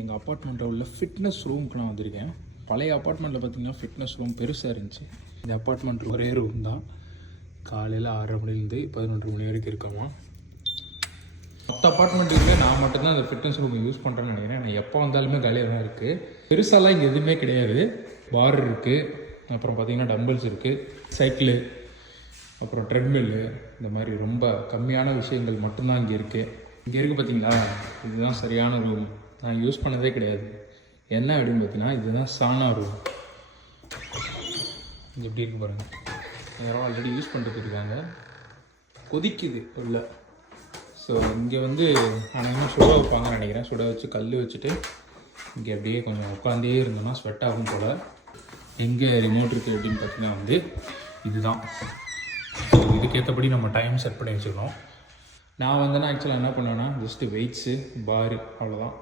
எங்கள் அப்பார்ட்மெண்ட்டில் உள்ள ஃபிட்னஸ் ரூமுக்கு நான் வந்திருக்கேன். பழைய அப்பார்ட்மெண்ட்டில் பார்த்தீங்கன்னா ஃபிட்னஸ் ரூம் பெருசாக இருந்துச்சு. இந்த அப்பார்ட்மெண்ட் ஒரே ரூம் தான். காலையில் 6:30 மணிலேருந்து 11 மணி வரைக்கும் இருக்காமா. மற்ற அப்பார்ட்மெண்ட்டுக்குமே நான் மட்டும்தான் அந்த ஃபிட்னஸ் ரூம் யூஸ் பண்ணுறேன்னு நினைக்கிறேன். நான் எப்போ வந்தாலுமே காலியாக தான் இருக்குது. பெருசாலாம் இங்கே எதுவுமே கிடையாது. பார் இருக்குது, அப்புறம் பார்த்தீங்கன்னா டம்பிள்ஸ் இருக்குது, சைக்கிளு, அப்புறம் ட்ரெட்மில்லு, இந்த மாதிரி ரொம்ப கம்மியான விஷயங்கள் மட்டும்தான் இங்கே இருக்குது. இங்கே இருக்குது பார்த்தீங்களா, இதுதான் சரியான ரூம். நான் யூஸ் பண்ணதே கிடையாது. என்ன அப்படின்னு பார்த்தீங்கன்னா, இதுதான் சானா ரூம். இது எப்படி இருக்கு பாருங்கள். யாரும் ஆல்ரெடி யூஸ் பண்ணிட்டு இருக்காங்க. கொதிக்குது உள்ள. ஸோ இங்கே வந்து ஆனால் சுட வைப்பாங்கன்னு நினைக்கிறேன். சுட வச்சு கல் வச்சுட்டு இங்கே அப்படியே கொஞ்சம் உட்காந்தே இருந்தோம்னா ஸ்வெட் ஆகும் போல். எங்கே ரிமோட் இருக்குது அப்படின்னு பார்த்தீங்கன்னா வந்து இதுதான். ஸோ இதுக்கேற்றபடி நம்ம டைம் செட் பண்ணி வச்சுக்கணும். நான் வந்தேன்னா ஆக்சுவலாக என்ன பண்ணுவேன்னா ஜஸ்ட்டு வெயிட்ஸு பாரு அவ்வளோதான்.